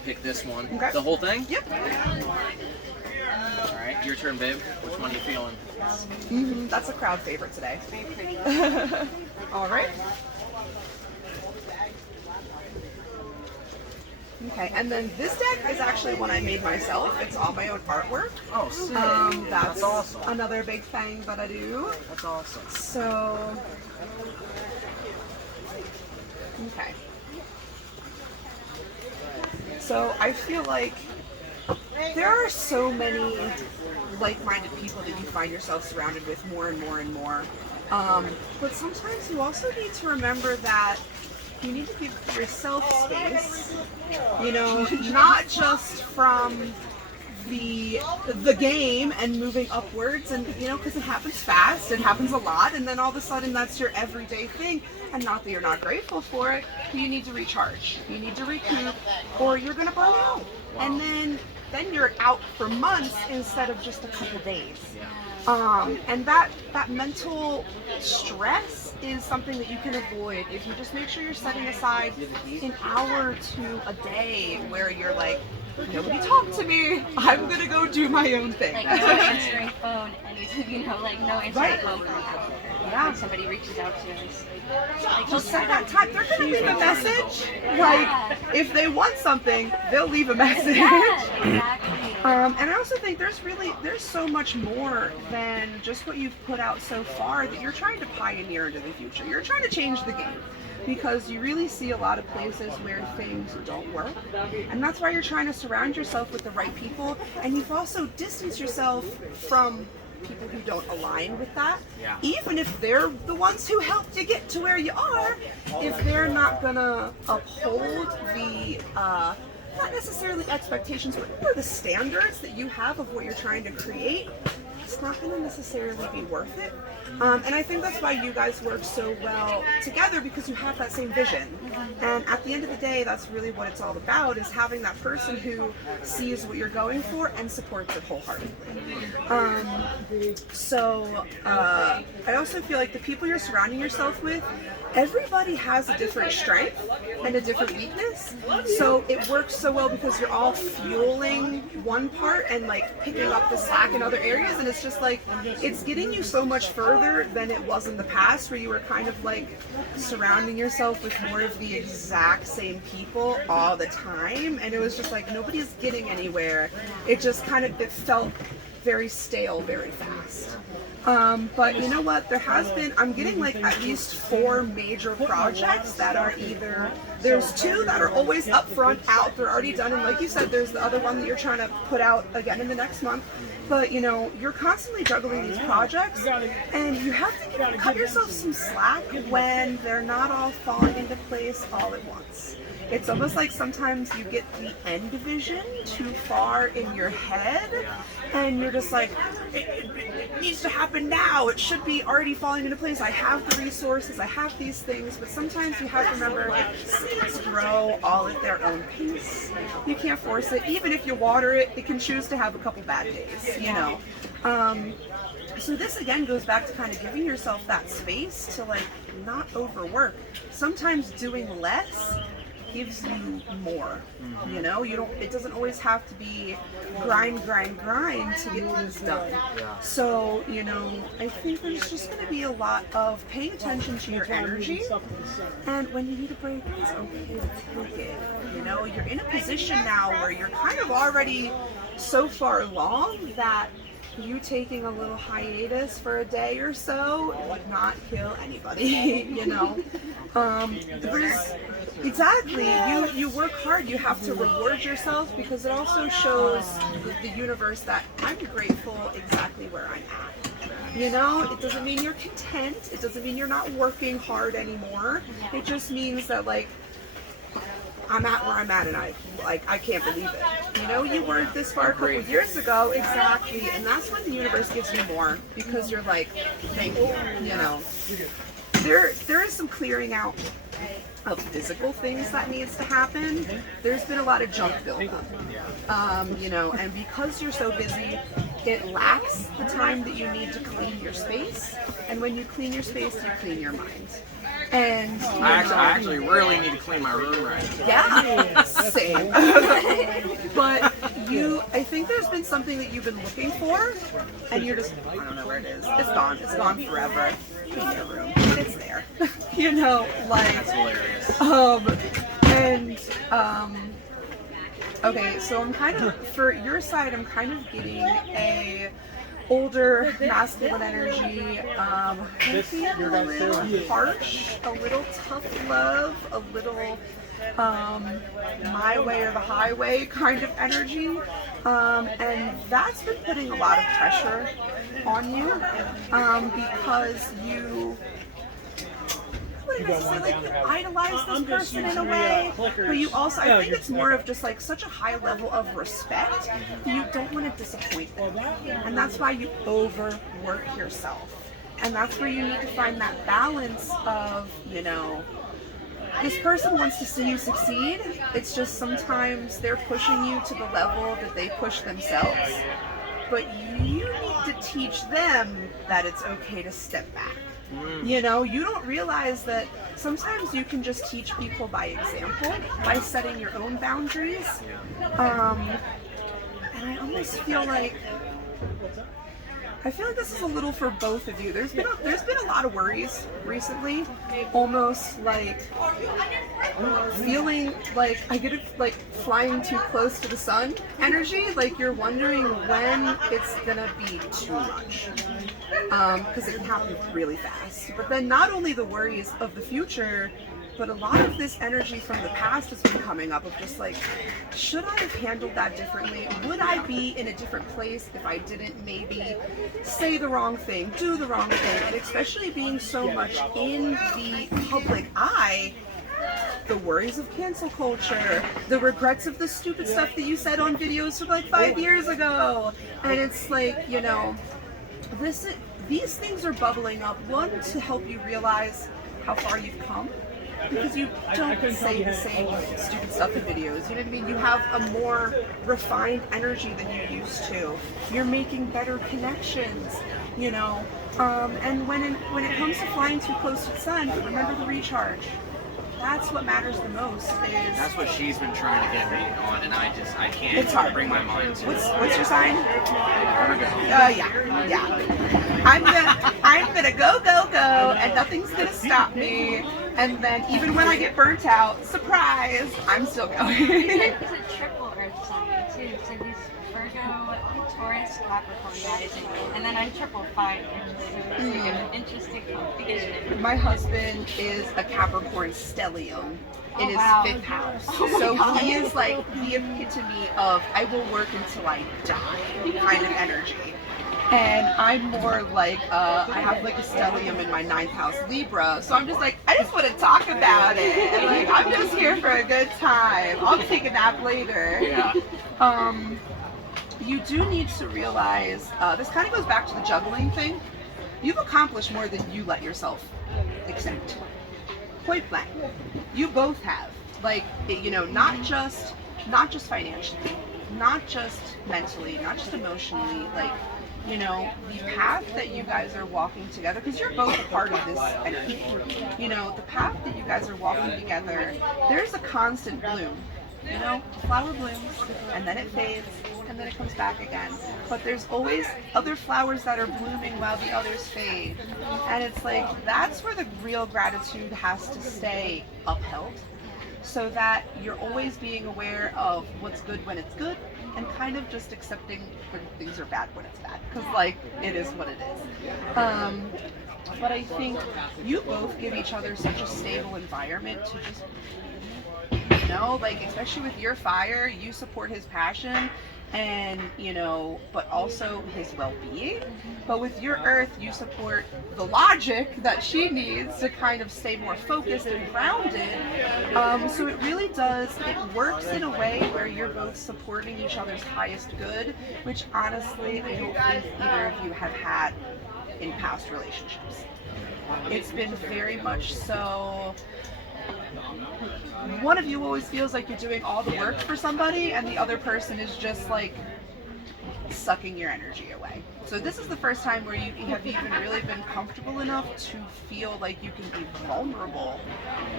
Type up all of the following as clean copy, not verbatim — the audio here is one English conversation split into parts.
pick this one. Okay. The whole thing? Yep. All right, your turn, babe. Which one are you feeling? That's a crowd favorite today. Very pretty. All right. Okay, and then this deck is actually one I made myself. It's all my own artwork. Oh, sick. That's awesome. another big thing that I do. That's awesome. So, okay. So I feel like there are so many like-minded people that you find yourself surrounded with more and more and more. But sometimes you also need to remember that you need to give yourself space, you know, not just from the game and moving upwards, and you know, because it happens fast, it happens a lot, and then all of a sudden that's your everyday thing. And not that you're not grateful for it, but you need to recharge, you need to recoup, or you're gonna burn out. Wow. And then you're out for months instead of just a couple days. And that mental stress is something that you can avoid if you just make sure you're setting aside an hour to a day where you're like, nobody talk to me, I'm gonna go do my own thing. Like, no answering phone, and you know, like, no answering Right. phone for an hour. Yeah. When somebody reaches out to us. Like, Just set that time. They're gonna leave a message. Like, if they want something, they'll leave a message. Yeah, exactly. And I also think there's so much more than just what you've put out so far that you're trying to pioneer into the future. You're trying to change the game, because you really see a lot of places where things don't work, and that's why you're trying to surround yourself with the right people, and you've also distanced yourself from people who don't align with that. Yeah. Even if they're the ones who helped you get to where you are, if they're not gonna uphold the not necessarily expectations, but the standards that you have of what you're trying to create, it's not going to necessarily be worth it. And I think that's why you guys work so well together, because you have that same vision. And at the end of the day, that's really what it's all about, is having that person who sees what you're going for and supports it wholeheartedly. I also feel like the people you're surrounding yourself with, everybody has a different strength and a different weakness. So it works so well because you're all fueling one part and like picking up the slack in other areas, and it's just like, it's getting you so much further than it was in the past, where you were kind of like surrounding yourself with more of the exact same people all the time, and it was just like nobody's getting anywhere. It just kind of, it felt very stale very fast. But you know what, I'm getting like at least 4 major projects that are either, there's 2 that are always up front out, they're already done, and like you said, there's the other one that you're trying to put out again in the next month. But you know, you're constantly juggling these projects, and you have to cut yourself some slack when they're not all falling into place all at once. It's almost like sometimes you get the end vision too far in your head, and you're just like, it needs to happen now. It should be already falling into place. I have the resources, I have these things, but sometimes you have to remember, seeds grow all at their own pace. You can't force it. Even if you water it, it can choose to have a couple bad days, you know. So this again goes back to kind of giving yourself that space to like not overwork. Sometimes doing less gives you more, you know. It doesn't always have to be grind to get things done. So, you know, I think there's just going to be a lot of paying attention to your energy, and when you need a break, it's okay to take it. You know, you're in a position now where you're kind of already so far along that you taking a little hiatus for a day or so would not kill anybody, you know. Exactly, you work hard, you have to reward yourself, because it also shows the universe that I'm grateful exactly where I'm at. You know, it doesn't mean you're content, it doesn't mean you're not working hard anymore, it just means that like, I'm at where I'm at, and I can't believe it. You know, you weren't this far a couple years ago, exactly, and that's when the universe gives you more, because you're like, thank you, you know. There is some clearing out of physical things that needs to happen. There's been a lot of junk buildup, you know, and because you're so busy, it lacks the time that you need to clean your space, and when you clean your space, you clean your mind. And I actually really need to clean my room right now. yeah, same. been something that you've been looking for, and you're just, I don't know where it is. It's gone. It's gone forever. In your room. It's there. You know, like, That's hilarious. Okay, so I'm kind of, for your side, I'm kind of getting a older masculine energy, maybe a little harsh, a little tough love, a little my way or the highway kind of energy, and that's been putting a lot of pressure on you, because you, what did I say, like, you idolize this person in a way, but you also, I think it's more of just like such a high level of respect that you don't want to disappoint them, and that's why you overwork yourself, and that's where you need to find that balance of, you know, this person wants to see you succeed. It's just sometimes they're pushing you to the level that they push themselves. But you need to teach them that it's okay to step back. You know, you don't realize that sometimes you can just teach people by example, by setting your own boundaries. And I almost feel like, this is a little for both of you. There's been a lot of worries recently, almost like feeling like I get it, like flying too close to the sun energy. Like you're wondering when it's gonna be too much, because it can happen really fast. But then not only the worries of the future, but a lot of this energy from the past has been coming up of just like, should I have handled that differently? Would I be in a different place if I didn't maybe say the wrong thing, do the wrong thing? And especially being so much in the public eye, the worries of cancel culture, the regrets of the stupid stuff that you said on videos from like 5 years ago. And it's like, you know, these things are bubbling up, one, to help you realize how far you've come, because you don't say the same stupid stuff in videos, you know what I mean? You have a more refined energy than you used to. You're making better connections, you know? And when it comes to flying too close to the sun, remember the recharge. That's what matters the most. That's what she's been trying to get me on, and I can't It's hard. bring my mind to it. What's your sign? Virgo. Yeah. I'm gonna go, and nothing's gonna stop me. And then even when I get burnt out, surprise, I'm still going. It's a triple Earth sign too. So these Virgo, Taurus, Capricorn guys, and then I'm triple fire. So it's like an interesting combination. My husband is a Capricorn stellium in his 5th house. So he is like the epitome of I will work until I die kind of energy. And I'm more like, I have like a stellium in my 9th house Libra, so I'm just like, I just want to talk about it. And like, I'm just here for a good time. I'll take a nap later. Yeah. You do need to realize, this kind of goes back to the juggling thing. You've accomplished more than you let yourself accept. Point blank. You both have. Like, you know, not just financially, not just mentally, not just emotionally, like, you know, the path that you guys are walking together, because you're both a part of this energy. You know, the path that you guys are walking together, there's a constant bloom. You know, a flower blooms, and then it fades, and then it comes back again. But there's always other flowers that are blooming while the others fade. And it's like, that's where the real gratitude has to stay upheld, so that you're always being aware of what's good when it's good, and kind of just accepting when things are bad when it's bad, because like it is what it is. But I think you both give each other such a stable environment to just, you know, like especially with your fire, you support his passion, and you know, but also his well-being. But with your earth, you support the logic that she needs to kind of stay more focused and grounded. So it really does, it works in a way where you're both supporting each other's highest good, which honestly I don't think either of you have had in past relationships. It's been very much so, one of you always feels like you're doing all the work for somebody, and the other person is just like sucking your energy away. So this is the first time where you have even really been comfortable enough to feel like you can be vulnerable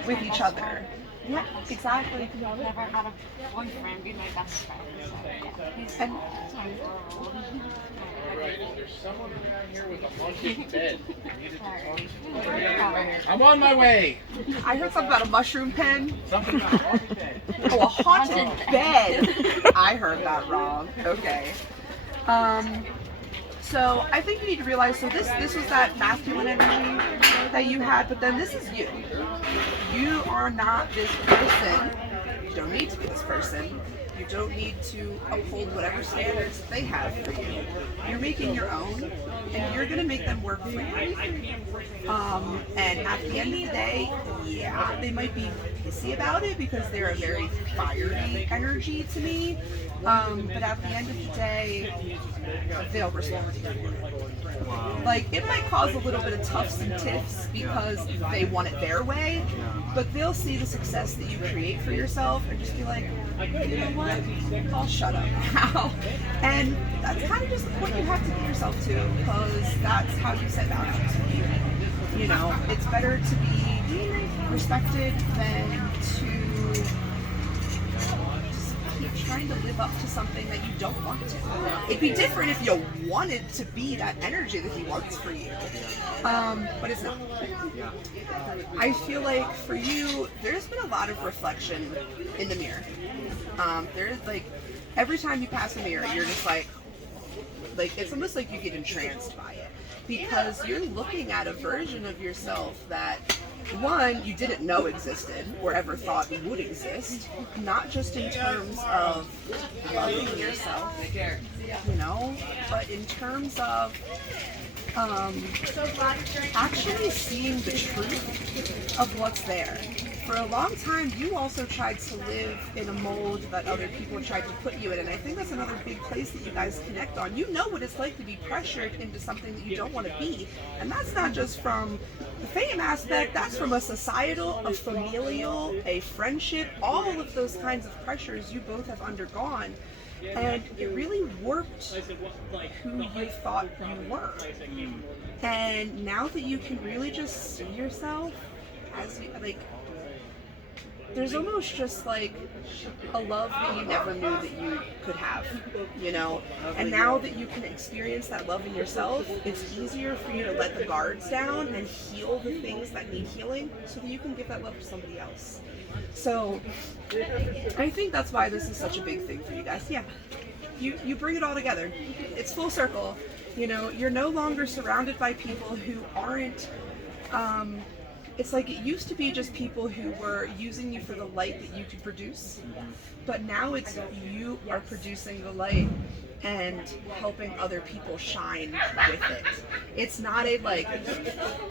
with each other. Yeah, exactly. I've never had a boyfriend be my best friend. So, yeah, he's And so adorable. There's someone around here with a haunted bed. Sorry. I'm on my way. I heard something about a mushroom pen. Something about a haunted bed. Oh, a haunted bed. I heard that wrong. Okay. So I think you need to realize, so this was that masculine energy that you had, but then this is you. You are not this person. You don't need to be this person. You don't need to uphold whatever standards that they have for you. You're making your own, and you're gonna make them work for you. And at the end of the day, yeah, they might be pissy about it because they're a very fiery energy to me. But at the end of the day, they'll respond to you. Like, it might cause a little bit of toughs and tiffs because they want it their way, but they'll see the success that you create for yourself and just be like, you know what, I'll shut up now. And that's kind of just the point you have to give yourself to, because that's how you set boundaries. You know, it's better to be respected than to just keep trying to live up to something that you don't want to. It'd be different if you wanted to be that energy that he wants for you, but it's not. I feel like for you, there's been a lot of reflection in the mirror. There's like, every time you pass a mirror, you're just like it's almost like you get entranced by it, because you're looking at a version of yourself that, one, you didn't know existed or ever thought would exist, not just in terms of loving yourself, you know, but in terms of actually seeing the truth of what's there. For a long time, you also tried to live in a mold that other people tried to put you in, and I think that's another big place that you guys connect on. You know what it's like to be pressured into something that you don't want to be, and that's not just from the fame aspect, that's from a societal, a familial, a friendship, all of those kinds of pressures you both have undergone. And it really warped who you thought you were. And now that you can really just see yourself as you, like, there's almost just like a love that you never knew that you could have, you know? And now that you can experience that love in yourself, it's easier for you to let the guards down and heal the things that need healing so that you can give that love to somebody else. So I think that's why this is such a big thing for you guys. Yeah, you bring it all together. It's full circle. You know, you're no longer surrounded by people who aren't, it's like it used to be just people who were using you for the light that you could produce, but now it's you are producing the light and helping other people shine with it. It's not a like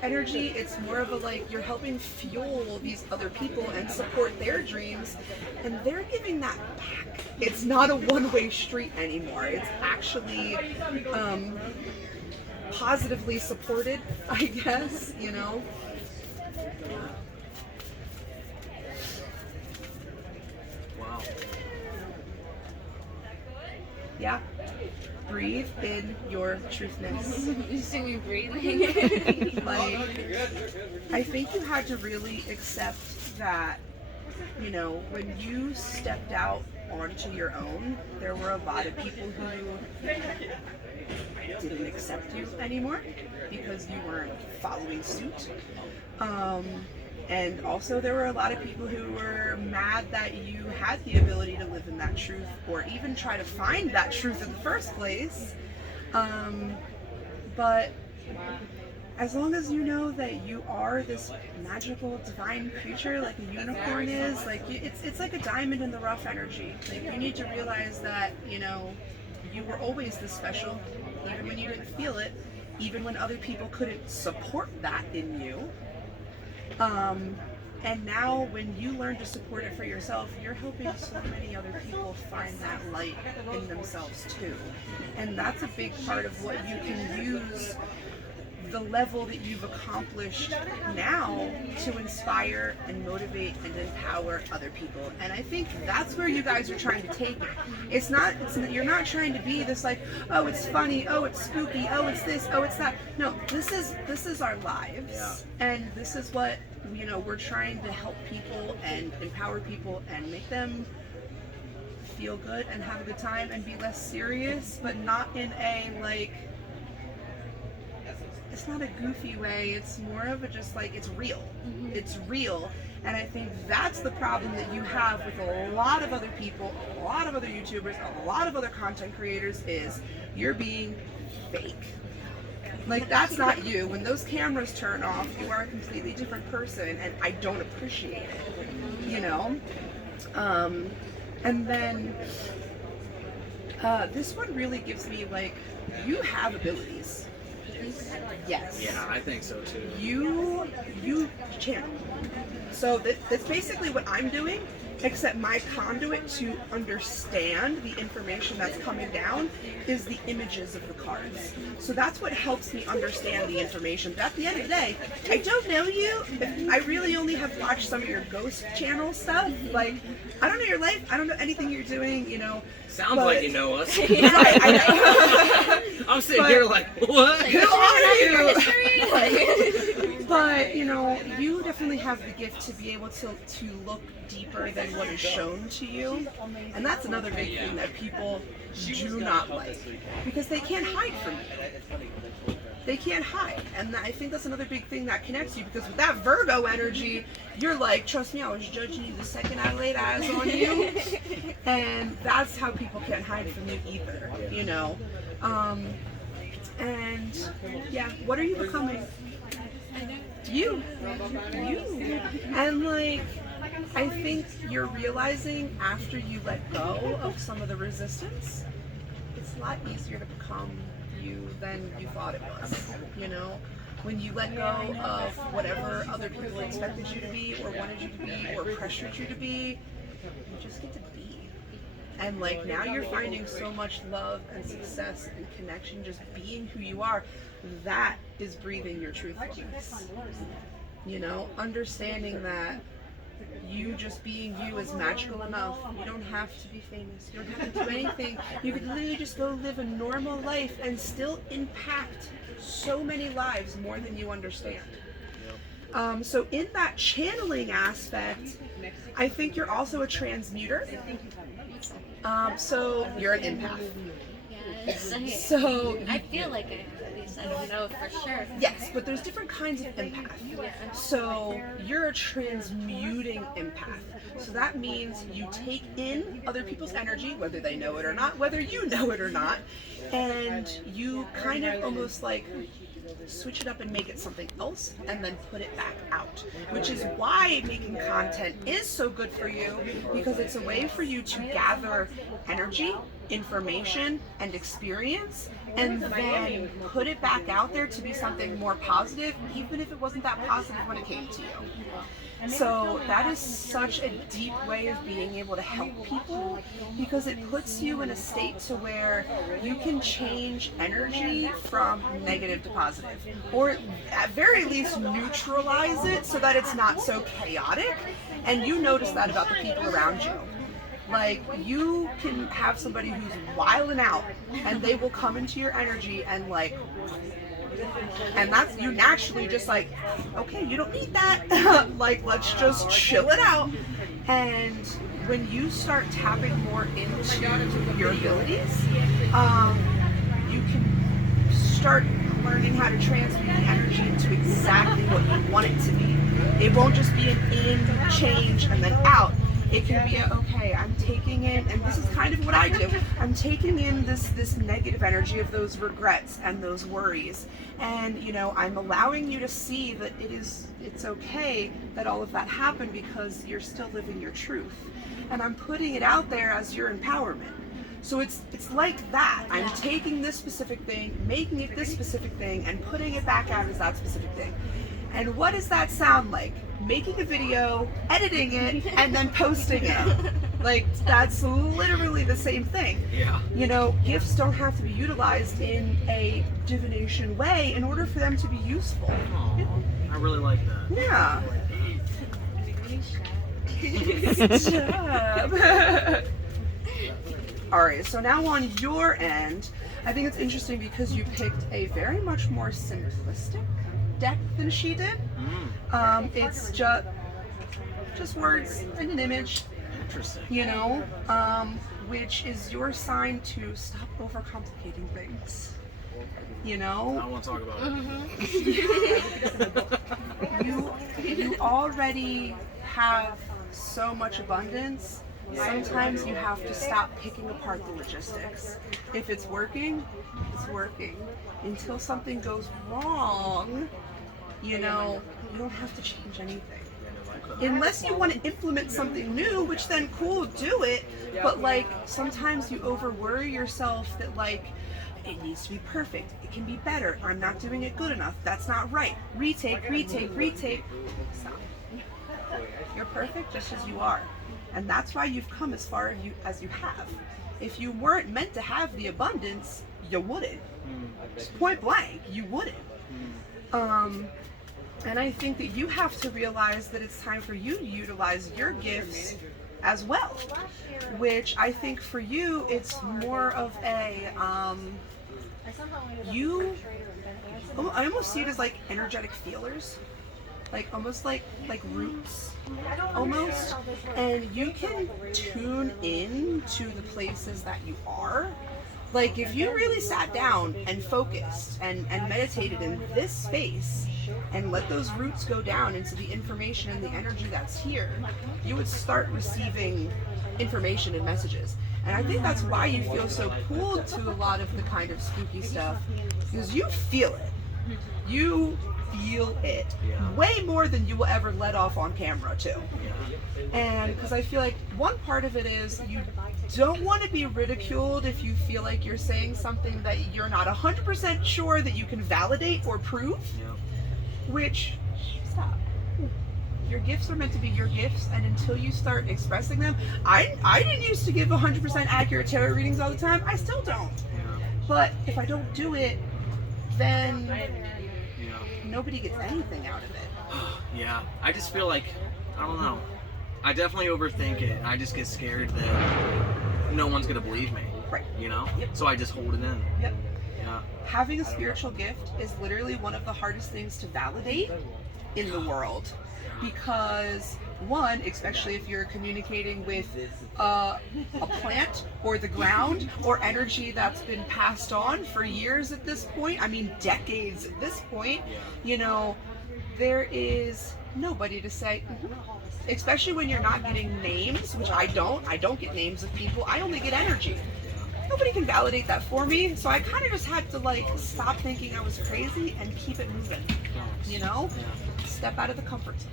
energy, it's more of a like you're helping fuel these other people and support their dreams, and they're giving that back. It's not a one-way street anymore. It's actually positively supported, I guess, you know. Wow. Yeah. Breathe in your truthness. You see me breathing? Like, I think you had to really accept that, you know, when you stepped out onto your own, there were a lot of people who didn't accept you anymore because you weren't following suit. And also there were a lot of people who were mad that you had the ability to live in that truth or even try to find that truth in the first place. But as long as you know that you are this magical divine creature like a unicorn is, like it's like a diamond in the rough energy. Like, you need to realize that, you know, you were always this special, even when you didn't feel it, even when other people couldn't support that in you. And now when you learn to support it for yourself, you're helping so many other people find that light in themselves too. And that's a big part of what you can use the level that you've accomplished now to inspire and motivate and empower other people. And I think that's where you guys are trying to take it. You're not trying to be this like, oh, it's funny, oh, it's spooky, oh, it's this, oh, it's that. No, this is our lives. And this is what you know, we're trying to help people and empower people and make them feel good and have a good time and be less serious, but not in a like, it's not a goofy way, it's more of a just like, it's real. It's real. And I think that's the problem that you have with a lot of other people, a lot of other YouTubers, a lot of other content creators, is you're being fake. Like, that's not you. When those cameras turn off, you are a completely different person, and I don't appreciate it, you know? And then this one really gives me, like, you have abilities. Yes. Yeah, I think so too. You channel. So that's basically what I'm doing, except my conduit to understand the information that's coming down is the images of the cards. So that's what helps me understand the information. But at the end of the day, I don't know you. I really only have watched some of your ghost channel stuff. Like, I don't know your life. I don't know anything you're doing, you know. Sounds like you know us. Right, I know. I'm sitting here like, what? Who are you? But, you know, you definitely have the gift to be able to look deeper than what is shown to you. And that's another big thing that people do not like, because they can't hide from you. They can't hide. And I think that's another big thing that connects you, because with that Virgo energy, you're like, trust me, I was judging you the second I laid eyes on you. And that's how people can't hide from you either, you know. And yeah, what are you becoming? You. And like, I think you're realizing after you let go of some of the resistance, it's a lot easier to become you than you thought it was, you know? When you let go of whatever other people expected you to be or wanted you to be or pressured you to be, you just get to be. And like, now you're finding so much love and success and connection just being who you are. That is breathing your truthfulness. You know, understanding that you just being you is magical enough. You don't have to be famous. You don't have to do anything. You could literally just go live a normal life and still impact so many lives more than you understand. So in that channeling aspect, I think you're also a transmuter. So you're an empath. Yes. So I feel like it. I don't know for sure. Yes, but there's different kinds of empath. So you're a transmuting empath. So that means you take in other people's energy, whether they know it or not, whether you know it or not, and you kind of almost like switch it up and make it something else and then put it back out, which is why making content is so good for you, because it's a way for you to gather energy, information, and experience, and then put it back out there to be something more positive, even if it wasn't that positive when it came to you. So that is such a deep way of being able to help people, because it puts you in a state to where you can change energy from negative to positive, or at very least neutralize it so that it's not so chaotic. And you notice that about the people around you. Like, you can have somebody who's wilding out and they will come into your energy and like, and that's, you naturally just like, okay, you don't need that. Like, let's just chill it out. And when you start tapping more into your abilities, you can start learning how to transmute the energy into exactly what you want it to be. It won't just be an in, change, and then out. It can be okay, I'm taking in, and this is kind of what I do, I'm taking in this negative energy of those regrets and those worries, and you know, I'm allowing you to see that it's okay that all of that happened, because you're still living your truth, and I'm putting it out there as your empowerment. So it's like that. I'm taking this specific thing, making it this specific thing, and putting it back out as that specific thing. And what does that sound like? Making a video, editing it, and then posting it. Like, that's literally the same thing. Yeah. You know, gifts don't have to be utilized in a divination way in order for them to be useful. Aww, I really like that. Yeah. Good job. Alright, so now on your end, I think it's interesting because you picked a very much more simplistic deck than she did. It's just words and an image, Interesting. you know, which is your sign to stop overcomplicating things. You I know, don't want to talk about it. you already have so much abundance. Sometimes you have to stop picking apart the logistics. If it's working, it's working. Until something goes wrong, you know, you don't have to change anything. Unless you want to implement something new, which then cool, do it. But like, sometimes you over worry yourself that like, it needs to be perfect. It can be better. I'm not doing it good enough. That's not right. Retake. Stop. You're perfect just as you are. And that's why you've come as far as you have. If you weren't meant to have the abundance, you wouldn't. Just point blank, you wouldn't. And I think that you have to realize that it's time for you to utilize your gifts as well. Which I think for you, it's more of a, I almost see it as like energetic feelers. Like almost like roots almost, and you can tune in to the places that you are. Like if you really sat down and focused and meditated in this space and let those roots go down into the information and the energy that's here, you would start receiving information and messages. And I think that's why you feel so pulled to a lot of the kind of spooky stuff, because you feel it. You feel it way more than you will ever let off on camera too. And because I feel like one part of it is you don't want to be ridiculed if you feel like you're saying something that you're not 100% sure that you can validate or prove. Which, stop. Your gifts are meant to be your gifts, and until you start expressing them, I didn't used to give 100% accurate tarot readings all the time. I still don't. But if I don't do it, then nobody gets anything out of it. Yeah, I just feel like, I don't know. I definitely overthink it. I just get scared that no one's gonna believe me. Right. You know? Yep. So I just hold it in. Yep. Yeah. Having a spiritual gift is literally one of the hardest things to validate in the world. Because one, especially if you're communicating with a plant or the ground or energy that's been passed on for years at this point, I mean decades at this point, you know, there is nobody to say, especially when you're not getting names, which I don't get names of people, I only get energy. Nobody can validate that for me, so I kind of just had to like stop thinking I was crazy and keep it moving, you know? Step out of the comfort zone.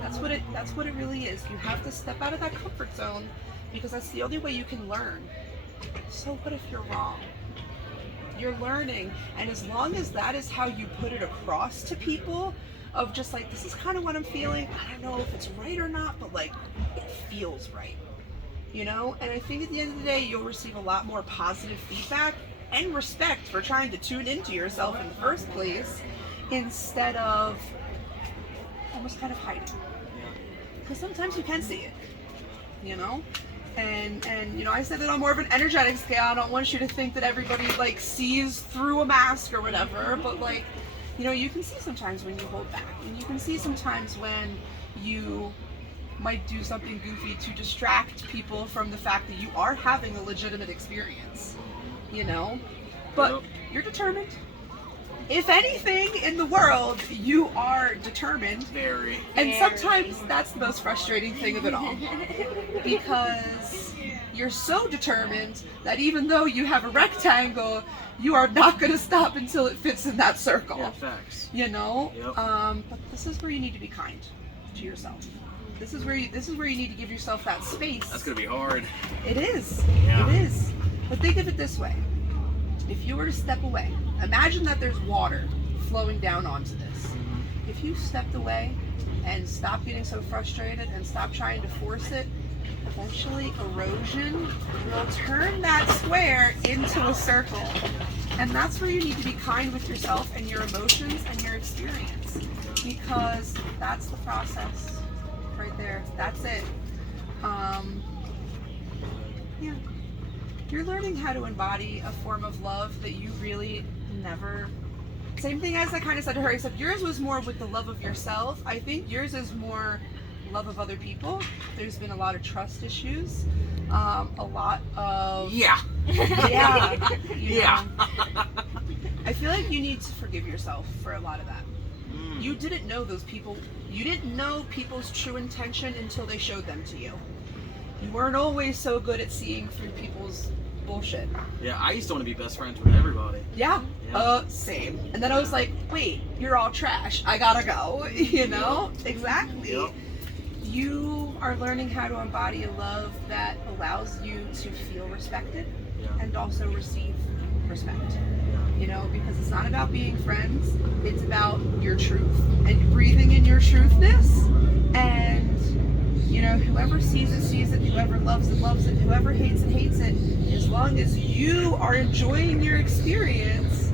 That's what it really is. You have to step out of that comfort zone because that's the only way you can learn. So what if you're wrong? You're learning, and as long as that is how you put it across to people, of just like, this is kind of what I'm feeling, I don't know if it's right or not, but like, it feels right, you know? And I think at the end of the day, you'll receive a lot more positive feedback and respect for trying to tune into yourself in the first place, instead of almost kind of hiding. Because sometimes you can see it, you know? And you know, I said it on more of an energetic scale. I don't want you to think that everybody like sees through a mask or whatever, but like, you know, you can see sometimes when you hold back, and you can see sometimes when you might do something goofy to distract people from the fact that you are having a legitimate experience, you know? But you're determined. If anything in the world, you are determined. Very. And sometimes that's the most frustrating thing of it all. Because you're so determined that even though you have a rectangle, you are not going to stop until it fits in that circle. Yeah, facts. You know? Yep. But this is where you need to be kind to yourself. This is where you need to give yourself that space. That's going to be hard. It is. Yeah. It is. But think of it this way. If you were to step away, imagine that there's water flowing down onto this. If you stepped away and stopped getting so frustrated and stopped trying to force it, eventually erosion will turn that square into a circle. And that's where you need to be kind with yourself and your emotions and your experience, because that's the process right there. That's it. Yeah. You're learning how to embody a form of love that you really never Same thing as I kind of said to her, except yours was more with the love of yourself. I think yours is more love of other people. There's been a lot of trust issues, a lot of Yeah. yeah, you Yeah. know. I feel like you need to forgive yourself for a lot of that. Mm. You didn't know those people. You didn't know people's true intention until they showed them to you. You weren't always so good at seeing through people's bullshit. Yeah, I used to want to be best friends with everybody. Yeah. Yeah. Same. And then I was like, wait, you're all trash. I gotta go. You know? Exactly. Yep. You are learning how to embody a love that allows you to feel respected Yeah. and also receive respect. Yeah. You know, because it's not about being friends, it's about your truth and breathing in your truthness. And, you know, whoever sees it, whoever loves it, whoever hates it, as long as you are enjoying your experience,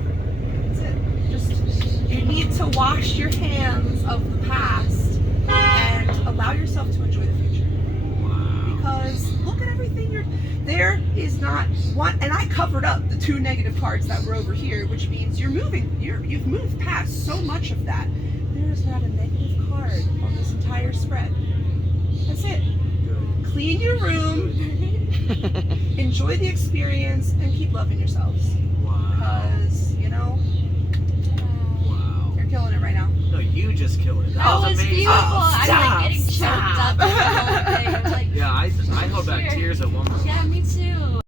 that's it. Just, you need to wash your hands of the past and allow yourself to enjoy the future. Wow. Because look at everything there is not one, and I covered up the 2 negative cards that were over here, which means you've moved past so much of that. There is not a negative card on this entire spread. That's it. Good. Clean your room, enjoy the experience, and keep loving yourselves. Wow. Because, you know, Wow. you're killing it right now. No, you just killed it. That That was amazing. beautiful. Oh, I was stop, like getting choked stop. up the whole thing. I was like, Yeah, I held back Sure. tears at one moment. yeah, me too.